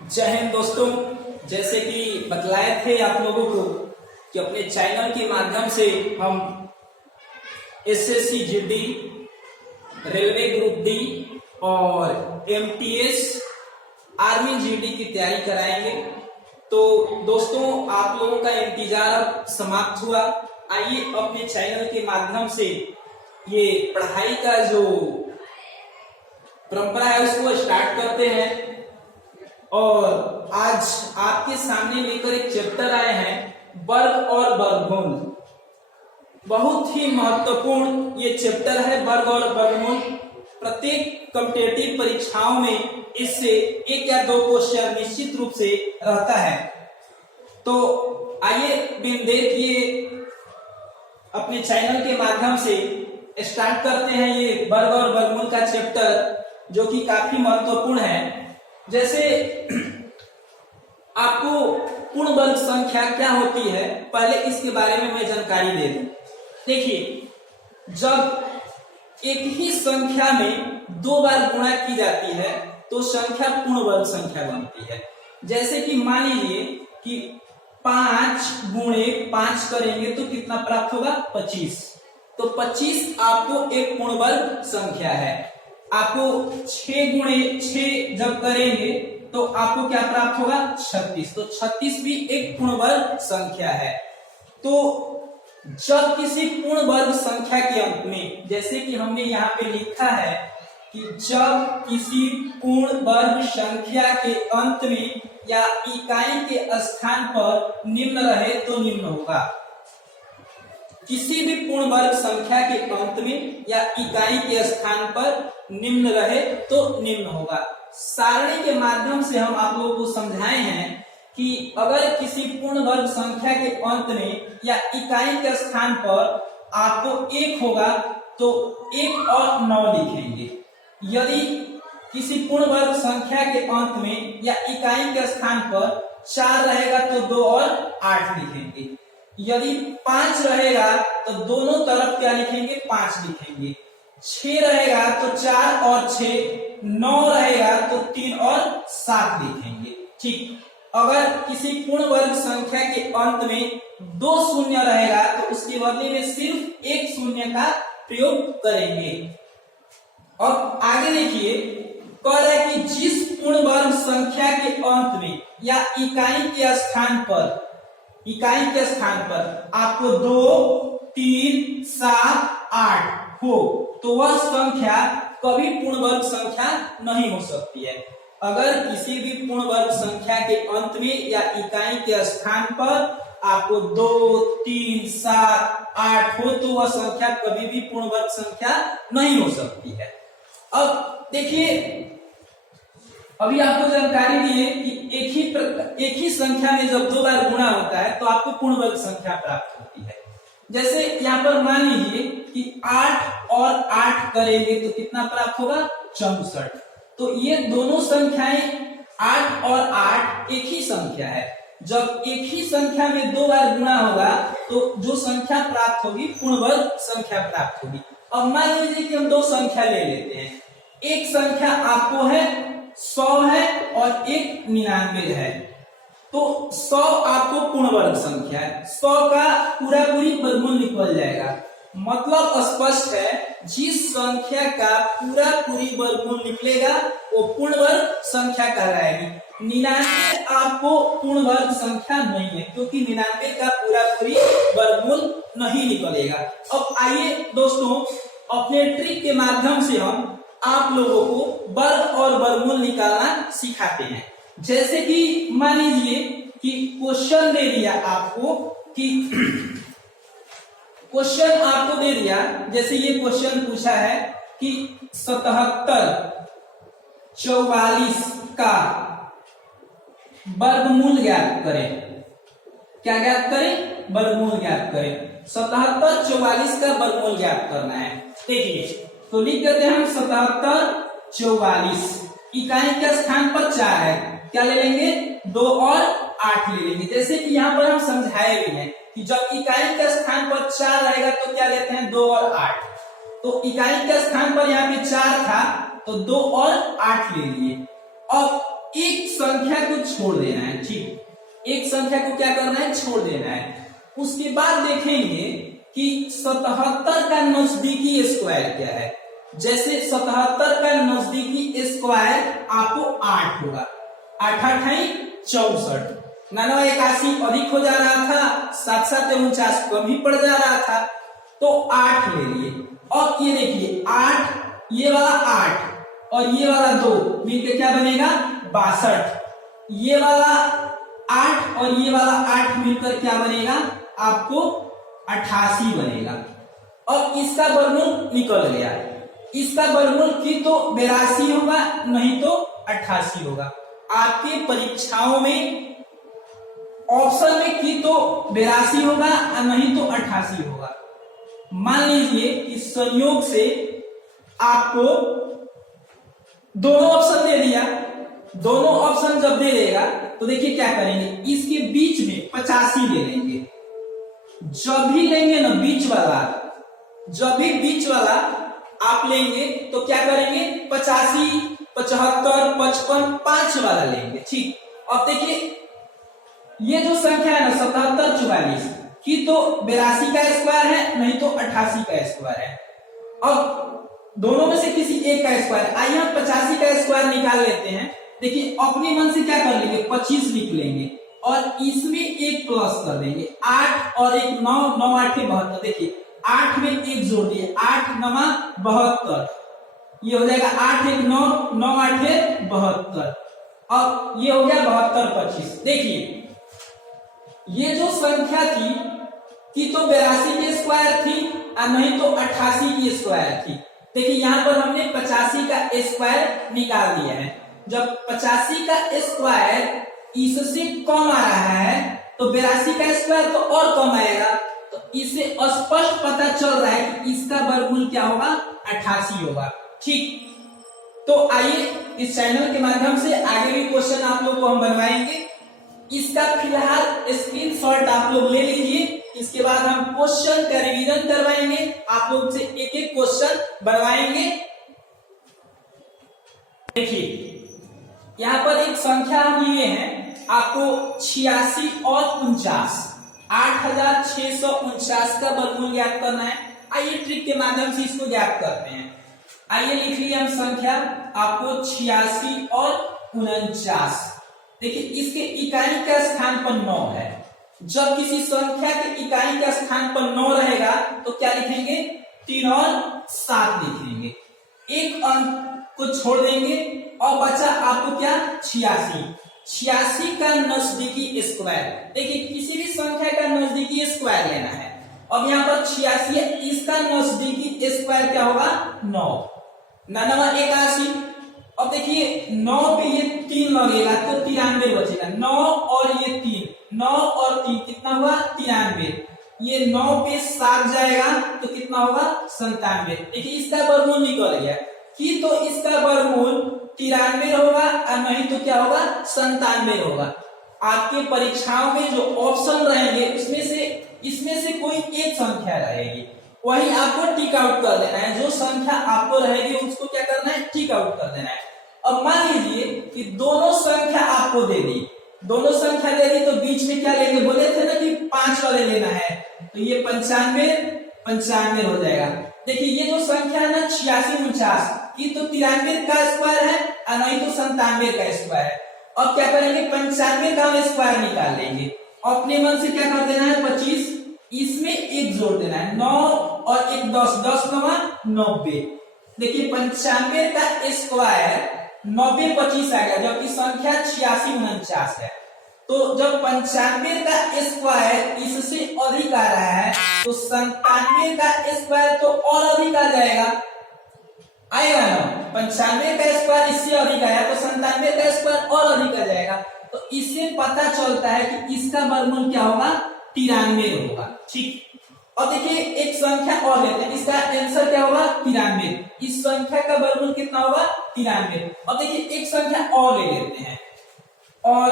जय हिंद दोस्तों। जैसे कि बतलाए थे आप लोगों को कि अपने चैनल के माध्यम से हम SSC GD, railway group D और एमटीएस, आर्मी जीडी की तैयारी कराएंगे। तो दोस्तों आप लोगों का इंतजार अब समाप्त हुआ। आइए अपने चैनल के माध्यम से ये पढ़ाई का जो परंपरा है उसको स्टार्ट करते हैं। और आज आपके सामने लेकर एक चैप्टर आए हैं, वर्ग और वर्गमूल। बहुत ही महत्वपूर्ण ये चैप्टर है, वर्ग और वर्गमूल। प्रत्येक कॉम्पिटिटिव परीक्षाओं में इससे एक या दो क्वेश्चन निश्चित रूप से रहता है। तो आइए बिन देर किए अपने चैनल के माध्यम से स्टार्ट करते हैं ये वर्ग और वर्गमूल का चैप्टर, जो कि काफी महत्वपूर्ण है। जैसे आपको पूर्ण वर्ग संख्या क्या होती है, पहले इसके बारे में मैं जानकारी दे दूं। देखिए, जब एक ही संख्या में दो बार गुणा की जाती है तो संख्या पूर्ण वर्ग संख्या बनती है। जैसे कि मान लीजिए कि 5 गुणे 5 करेंगे तो कितना प्राप्त होगा, 25। तो 25 आपको एक पूर्ण वर्ग संख्या है। आपको 6 गुणे 6 जब करेंगे तो आपको क्या प्राप्त होगा, 36। तो 36 भी एक पूर्ण वर्ग संख्या है। तो जब किसी पूर्ण वर्ग संख्या के अंत में, जैसे कि हमने यहाँ पे लिखा है कि जब किसी पूर्ण वर्ग संख्या के अंत में या इकाई के स्थान पर निम्न रहे तो निम्न होगा। किसी भी पूर्ण वर्ग संख्या के अंत में या इकाई के स्थान पर निम्न रहे तो निम्न होगा। सारणी के माध्यम से हम आप लोगों को समझाए हैं कि अगर किसी पूर्ण वर्ग संख्या के अंत में या इकाई के स्थान पर आपको 1 होगा तो 1 और 9 लिखेंगे। यदि किसी पूर्ण वर्ग संख्या के अंत में या इकाई के स्थान पर 4 रहेगा तो 2 और 8 लिखेंगे। यदि 5 रहेगा तो दोनों तरफ क्या लिखेंगे, 5 लिखेंगे। 6 रहेगा तो 4 और 6, 9 रहेगा तो 3 और 7 लिखेंगे। ठीक, अगर किसी पूर्ण वर्ग संख्या के अंत में 2 शून्य रहेगा तो उसके बदले में सिर्फ 1 शून्य का प्रयोग करेंगे। और आगे देखिए, कह रहा है कि जिस पूर्ण वर्ग संख्या के अंत में या इकाई के स्थान पर आपको 2, 3, 7, 8 हो तो वह संख्या कभी पूर्ण वर्ग संख्या नहीं हो सकती है। अगर किसी भी पूर्ण वर्ग संख्या के अंत में या इकाई के स्थान पर आपको 2, 3, 7, 8 हो तो वह संख्या कभी भी पूर्ण वर्ग संख्या नहीं हो सकती है। अब देखिए, अभी आपको जानकारी दी है कि एक ही संख्या में जब 2 बार गुणा होता है तो आपको पूर्ण वर्ग संख्या प्राप्त होती है। जैसे यहाँ पर मान लीजिए कि 8 और 8 करेंगे तो कितना प्राप्त होगा, 64। तो ये दोनों संख्याएं 8 और 8 एक ही संख्या है। जब एक ही संख्या में 2 बार गुणा होगा तो जो संख्या प्राप्त होगी पूर्ण वर्ग संख्या प्राप्त होगी। अब मान लीजिए कि हम 2 संख्या ले लेते हैं। एक संख्या आपको है 100 है और एक 99 है। तो 100 आपको पूर्ण वर्ग संख्या है, 100 का पूरा पूरी वर्गमूल निकल जाएगा। मतलब स्पष्ट है, जिस संख्या का पूरा पूरी वर्गमूल निकलेगा वो पूर्ण वर्ग संख्या कहलाएगी। 99 आपको पूर्ण वर्ग संख्या नहीं है, क्योंकि 99 का पूरा पूरी वर्गमूल नहीं निकलेगा। अब आइए दोस्तों, अपने ट्रिक के माध्यम से हम आप लोगों को वर्ग और वर्गमूल निकालना सिखाते हैं। जैसे कि मान लीजिए कि क्वेश्चन दे दिया आपको कि क्वेश्चन आपको दे दिया, जैसे ये क्वेश्चन पूछा है कि 77 44 का वर्गमूल ज्ञात करें। क्या ज्ञात करें, वर्गमूल ज्ञात करें। 77 44 का वर्गमूल ज्ञात करना है। देखिए, तो लिख देते हैं हम 77 44। इकाई के स्थान पर 4 है, क्या ले लेंगे, 2 और 8 ले लेंगे। जैसे कि यहाँ पर हम समझाए भी हैं कि जब इकाई के स्थान पर 4 रहेगा तो क्या लेते हैं, 2 और 8। तो इकाई के स्थान पर यहाँ पे 4 था तो 2 और 8 ले लिए। अब एक संख्या को छोड़ देना है, ठीक, एक संख्या को क्या करना है, छोड़ देना है। उसके बाद देखेंगे कि 77 का नजदीकी स्क्वायर क्या है। जैसे 77 का नजदीकी स्क्वायर आपको 8 होगा, 8 8 64, 81 अधिक हो जा रहा था, 7 7 49 कम ही पड़ जा रहा था, तो 8 ले लिए। और ये देखिए 8, ये वाला 8 और ये वाला 2 मिलकर क्या बनेगा 62, ये वाला 8 और ये वाला 8 मिलकर क्या बनेगा आपको 88 बनेगा। और इसका वर्गमूल निकल गया, इसका वर्गमूल की तो 82 होगा, नहीं तो 88 होगा। आपके परीक्षाओं में ऑप्शन में की तो 82 होगा और नहीं तो 88 होगा। मान लीजिए कि संयोग से आपको दोनों ऑप्शन दे दिया, दोनों ऑप्शन जब दे देगा तो देखिए क्या करेंगे, इसके बीच में 85 ले लेंगे। जब भी लेंगे ना बीच वाला, जब भी बीच वाला आप लेंगे तो क्या करेंगे 85 75 55 5 वाला लेंगे, ठीक। अब देखिए ये जो संख्या है ना 77 44 की तो 82 का स्क्वायर है, नहीं तो 88 का स्क्वायर है। अब दोनों में से किसी एक का स्क्वायर, आइए हम 85 का स्क्वायर निकाल लेते हैं। देखिए अपने मन से क्या कर लेंगे 25 लिख लेंगे और इसमें एक प्लस कर देंगे, 8 और 1 9, 9 8 72। देखिए 8 में 1 जोड़ दिए, 8 9 72, ये हो जाएगा 8 1 9, 9 8 72। अब ये हो गया 72 25। देखिए ये जो संख्या थी कि तो 82 की स्क्वायर थी और नहीं तो 88 की स्क्वायर थी। देखिए यहाँ पर हमने 85 का स्क्वायर निकाल दिया है। जब 85 का स्क्वायर इससे कम आ रहा है तो 82 का स्क्वायर तो और कम आएगा, तो इससे स्पष्ट पता चल रहा है कि इसका वर्गमूल क्या होगा 88 होगा, ठीक। तो आइए इस चैनल के माध्यम से आगे भी क्वेश्चन आप लोग को हम बनवाएंगे। इसका फिलहाल स्क्रीनशॉट आप लोग ले लीजिए, इसके बाद हम क्वेश्चन का रिवीजन करवाएंगे, आप लोग से एक एक क्वेश्चन बनवाएंगे। देखिए यहाँ पर एक संख्या हम लिए हैं, आपको 86 और 49 8649 का वर्गमूल ज्ञात करना है। आइए ट्रिक के माध्यम से इसको ज्ञात करते हैं। आइए लिख लिए हम संख्या, आपको 86 और 49। देखिए इसके इकाई का स्थान पर 9 है। जब किसी संख्या के इकाई का स्थान पर 9 रहेगा तो क्या लिखेंगे 3 और 7 लिखेंगे, एक अंक को छोड़ देंगे और बचा आपको क्या 86। 86 का नजदीकी स्क्वायर, देखिए किसी भी संख्या का नजदीकी स्क्वायर लेना है। अब यहाँ पर 86 है, इसका नजदीकी स्क्वायर क्या होगा 9, 9 81। अब देखिए 9 पे ये 3 लगेगा तो 93 बचेगा, 9 और ये 3, 9 और 3 कितना हुआ 93। ये 9 पे 7 जाएगा तो कितना होगा 97। देखिए इसका वर्गमूल निकल गया कि तो इसका वर्गमूल 93 होगा और नहीं तो क्या होगा 97 होगा। आपके परीक्षाओं में जो ऑप्शन रहेंगे इसमें से कोई एक संख्या रहेगी, वही आपको टिक आउट कर देना है। जो संख्या आपको रहेगी उसको क्या करना है टिक आउट कर देना है। अब मान लीजिए कि दोनों संख्या आपको दे दी, दोनों संख्या दे दी तो बीच में क्या लेंगे, बोले थे ना कि 5 वाले लेना है, तो ये 95 हो जाएगा। देखिए ये जो संख्या है ना 86 49 की तो 93 का स्क्वायर है और नहीं तो 97 का स्क्वायर है। अब क्या करेंगे 95 का हम स्क्वायर निकाल लेंगे, अपने मन से क्या कर देना है 25, इसमें एक जोड़ देना है, 9 और 1 10, 10 9 90। देखिए 95 का स्क्वायर 90 25 आ गया, जबकि संख्या 86 49 है। तो जब 95 का स्क्वायर इससे अधिक आ रहा है तो 97 का स्क्वायर तो और अधिक आ जाएगा, आएगा ना। 95 का स्क्वायर इससे अधिक आया तो 97 का स्क्वायर और अधिक आ जाएगा। तो इससे पता चलता है कि इसका वर्गमूल क्या होगा 93 होगा, ठीक। और देखिए एक संख्या और लेते हैं, इसका आंसर क्या होगा 93। इस संख्या का वर्गमूल कितना होगा 93। अब देखिए एक संख्या और ले लेते हैं, और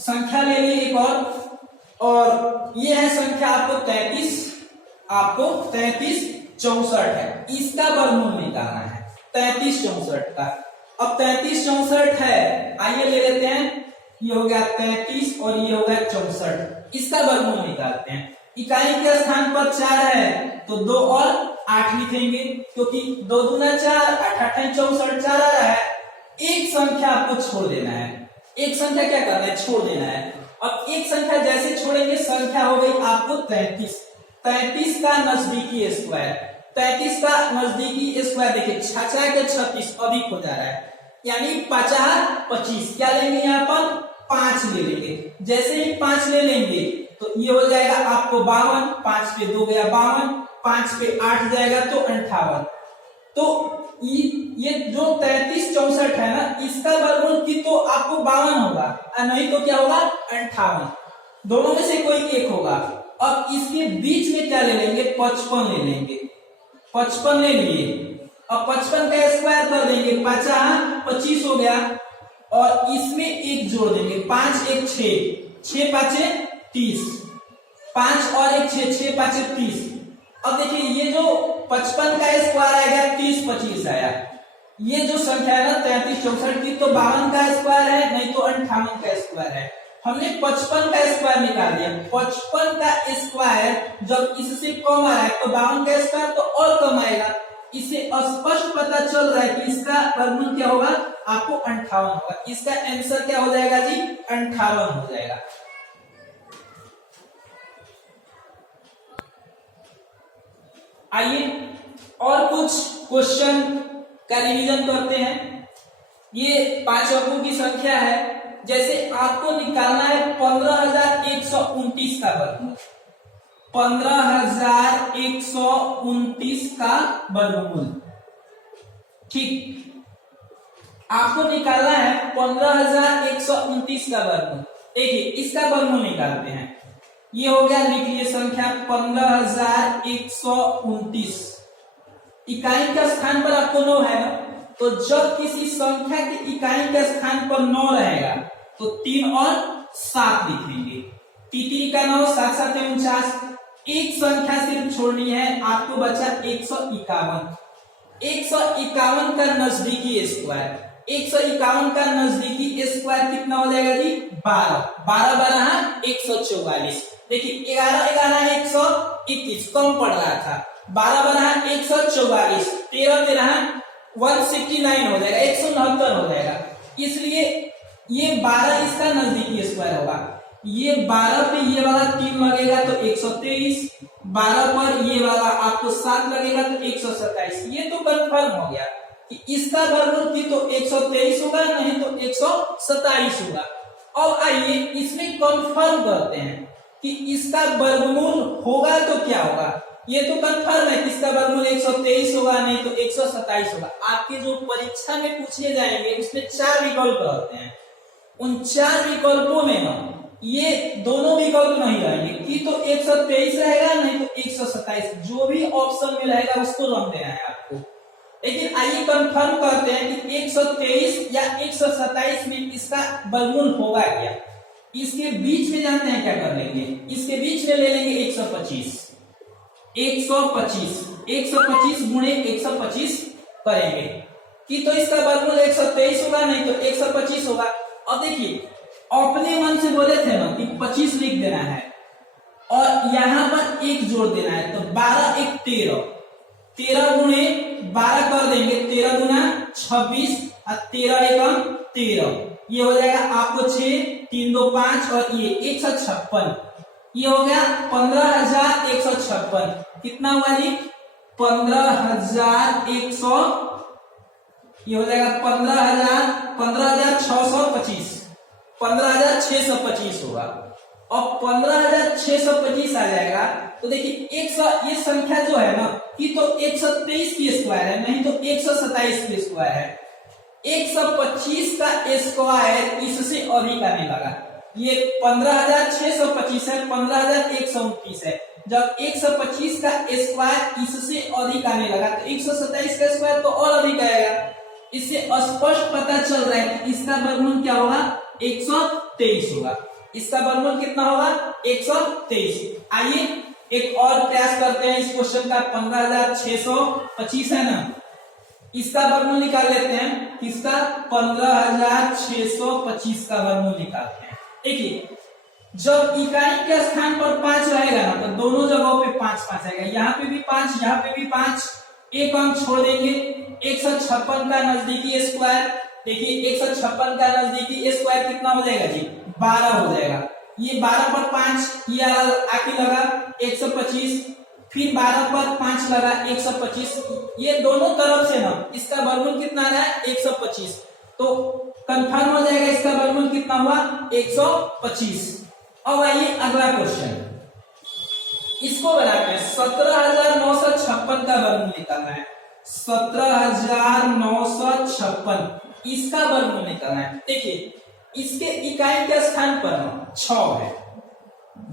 संख्या ले लिए एक और ये है संख्या आपको 33 64 है, इसका वर्गमूल निकालना है 33 64 का। अब 33 64 है, आइए ले लेते हैं। ये हो गया 33 और ये हो गया 64, इसका वर्गमूल निकालते हैं। इकाई के स्थान पर 4 है तो 2 और 8 लिखेंगे, क्योंकि 2 दूना 4, 8 8 64, 4 आ रहा है। एक संख्या आपको छोड़ देना है, एक संख्या क्या करना है, छोड़ देना है। अब एक संख्या जैसे छोड़ेंगे, संख्या हो गई आपको 33। 33 का नजदीकी स्क्वायर, 33 का नजदीकी स्क्वायर देखिए 6 के 36 अधिक हो जा रहा है, यानी 50 25। क्या लेंगे यहाँ पर 5 ले लेंगे। जैसे ही 5 ले लेंगे तो ये हो जाएगा आपको 52, 5 पे 2 गया 52, 5 पे 8 जाएगा तो 58। तो ये जो 33 64 है ना, इसका वर्गमूल की तो आपको 52 होगा, नहीं तो क्या होगा 58। दोनों में से कोई एक होगा। अब इसके बीच में क्या ले लेंगे, 55 ले लेंगे। 55 ले लिए, अब 55 का स्क्वायर कर देंगे, 50 25 हो गया, और इसमें एक जोड़ देंगे, 5 1 6, 6 5 30, 5 और 1 6, 6 5 30। अब देखिए ये जो 55 का स्क्वायर आएगा 30 25 आया। ये जो संख्या है ना 33 64 की, तो 52 का स्क्वायर है, नहीं तो 58 का स्क्वायर है। हमने 55 का स्क्वायर निकाल दिया। 55 का स्क्वायर जब इससे कम आ रहा है तो 52 का स्क्वायर तो और कम आएगा। इससे स्पष्ट पता चल रहा है कि इसका वर्गमूल क्या होगा, आपको 58 होगा। इसका आंसर क्या हो जाएगा जी, 58 हो जाएगा। आइए और कुछ क्वेश्चन का रिवीजन करते हैं। ये 5 अंकों की संख्या है। जैसे आपको निकालना है 15,129 का वर्गमूल, 15,129 का वर्गमूल, ठीक। आपको निकालना है 15,129 का वर्गमूल। देखिए इसका वर्गमूल निकालते हैं। ये हो गया, लिख लिए संख्या 15,129। इकाई के स्थान पर आपको 9 है ना, तो जब किसी संख्या की इकाई के स्थान पर 9 रहेगा तो 3 और 7 लिखेंगे। 3 का 9, 7 7 49। एक संख्या सिर्फ छोड़नी है, आपको बचा 151। 151 का नजदीकी स्क्वायर, 151 का नजदीकी स्क्वायर कितना हो जाएगा जी, 12। 12 12 144। देखिए 11 11 121, कम पड़ रहा था। 12 12 144, 13 13 169 हो जाएगा, 169 हो जाएगा। इसलिए ये 12 इसका नजदीकी स्क्वायर होगा। ये 12 पे ये वाला 3 लगेगा तो 123, 12 पर ये वाला आपको 7 लगेगा तो 127। ये तो कंफर्म हो गया कि इसका वर्गमूल की तो 123 होगा, नहीं तो 127 होगा। अब आइए इसमें कंफर्म करते हैं कि इसका वर्गमूल होगा तो क्या होगा। ये तो कंफर्म है कि इसका वर्गमूल 123 होगा, नहीं तो 127 होगा। आपके जो परीक्षा में पूछे जाएंगे उसमें 4 विकल्प रहते हैं। उन 4 विकल्पों में ना ये दोनों विकल्प नहीं रहेंगे कि तो 123 रहेगा, नहीं तो 127। जो भी ऑप्शन में रहेगा उसको रंग देना है आपको। लेकिन आइए कंफर्म करते हैं कि 123 या 127 में इसका वर्गमूल होगा क्या। इसके बीच में जानते हैं क्या कर लेंगे, इसके बीच में ले लेंगे 125। 125 गुणे 125 करेंगे कि तो इसका वर्गमूल 123 होगा, नहीं तो 125 होगा। और देखिए अपने मन से बोले थे ना कि 25 लिख देना है और यहां पर 1 जोड़ देना है, तो 12 1 13, 13 गुणे 12 कर देंगे, 13 गुना 26 और 13 1 13। ये हो जाएगा आपको 6 3 2 5 और ये 156। ये हो गया 15,156। कितना हुआ जी, 15,100। ये हो जाएगा 15,625, 15,625 होगा। और 15,625 आ जाएगा तो देखिए 100, ये संख्या जो है ना कि तो 123 की स्क्वायर है, नहीं तो 127 की स्क्वायर है। 125 का स्क्वायर इससे अधिक आने लगा। ये 15,625 है, 15,129 है। जब 125 का स्क्वायर इससे अधिक आने लगा तो 127 का स्क्वायर तो और अधिक आएगा। इससे स्पष्ट पता चल रहा है कि इसका वर्गमूल क्या होगा, 123 होगा। इसका वर्गमूल कितना होगा, 123। आइए एक और प्रयास करते हैं इस क्वेश्चन का। 15,625 है ना, इसका वर्गमूल निकाल लेते हैं, किसका 15,625 का वर्गमूल निकालते हैं। देखिए जब इकाई के स्थान पर 5 रहेगा ना तो दोनों जगहों पे 5 आएगा, यहाँ पे भी 5, यहाँ पे भी 5, एक अंक छोड़ देंगे। 156 का नजदीकी स्क्वायर, देखिए 156 का नजदीकी स्क्वायर कितना हो जाएगा जी 12 हो जाएगा। ये 12 पर 5 ये आके लगा 125, फिर 12 पर 5 लगा 125, ये दोनों तरफ से ना इसका वर्गमूल कितना आ रहा है 125, तो कंफर्म हो जाएगा इसका वर्गमूल कितना हुआ 125। अब आइए अगला क्वेश्चन, इसको बनाते हैं 17,956 का वर्गमूल निकालना है। 17,956 इसका वर्गमूल निकालना है। देखिए इसके इकाई के स्थान पर 6 है,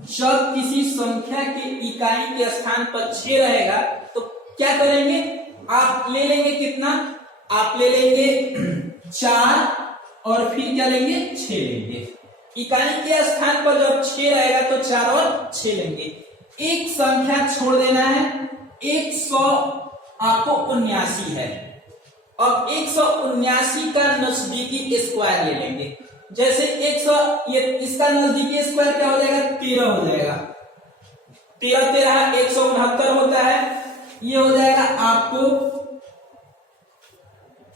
जब किसी संख्या के इकाई के स्थान पर 6 रहेगा तो क्या करेंगे, आप ले लेंगे कितना, आप ले लेंगे 4 और फिर क्या लेंगे 6 लेंगे। इकाई के स्थान पर जब 6 रहेगा तो 4 और 6 लेंगे। एक संख्या छोड़ देना है, 100 आपको 79 है, अब 179 का नजदीकी स्क्वायर ले लेंगे। जैसे 100 ये इसका नजदीकी स्क्वायर क्या हो जाएगा 13 हो जाएगा, 13 13 169 होता है। ये हो जाएगा आपको,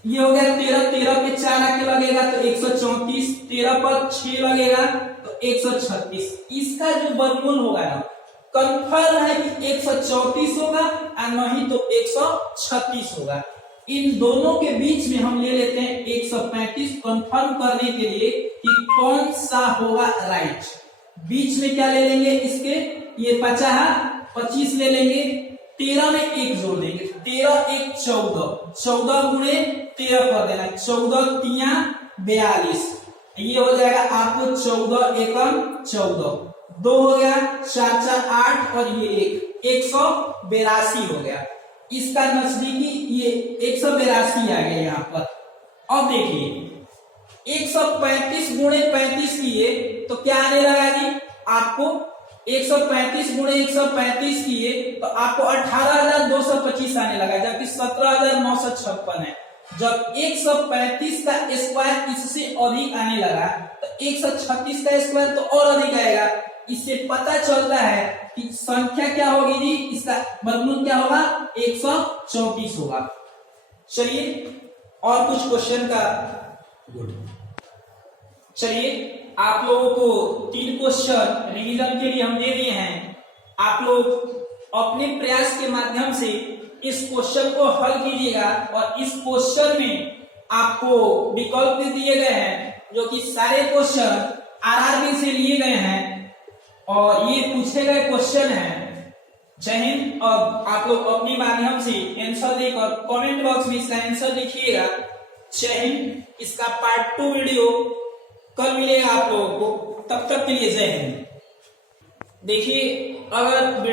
ये हो गया 13, 13 पे 4 आके लगेगा तो 134, 13 पर 6 लगेगा तो 136। इसका जो वर्गमूल होगा ना कंफर्म है कि 134 होगा और नहीं तो 136 होगा। इन दोनों के बीच में हम ले लेते हैं 135 कंफर्म करने के लिए कि कौन सा होगा राइट। बीच में क्या ले लेंगे इसके, ये 25 ले लेंगे, 13 में 1 जोड़ देंगे, 13 1 14, 14 गुणे 13 कर देना, 14 3 42, ये हो जाएगा आपको 14 एकम 14, 2 हो गया, 4 4 8 और ये 182 हो गया। इसका नजदीकी ये 182 आ गया यहाँ पर। अब देखिए 135 गुणे 35 किए तो क्या आने लगा जी आपको, 135 गुणे 135 किए तो आपको 18,225 आने लगा, जबकि 17,956 है। जब 135 का स्क्वायर इससे अधिक आने लगा तो 136 का स्क्वायर तो और अधिक आएगा। इससे पता चलता है कि संख्या क्या होगी जी, इसका वर्गमूल क्या होगा 134 होगा। चलिए और कुछ क्वेश्चन का, चलिए आप लोगों को 3 क्वेश्चन रिवीजन के लिए हम दे दिए हैं। आप लोग अपने प्रयास के माध्यम से इस क्वेश्चन को हल कीजिएगा और इस क्वेश्चन में आपको विकल्प दिए गए हैं जो कि सारे क्वेश्चन आरआरबी से लिए गए हैं और ये पूछे गए क्वेश्चन हैं। जय हिंद। अब आप लोग अपने माध्यम से आंसर देकर कमेंट बॉक्स में इसका आंसर लिखिएगा। जय हिंद। इसका पार्ट 2 वीडियो कल मिलेगा आप लोगों को, तब तक के लिए जय हिंद। देखिए अगर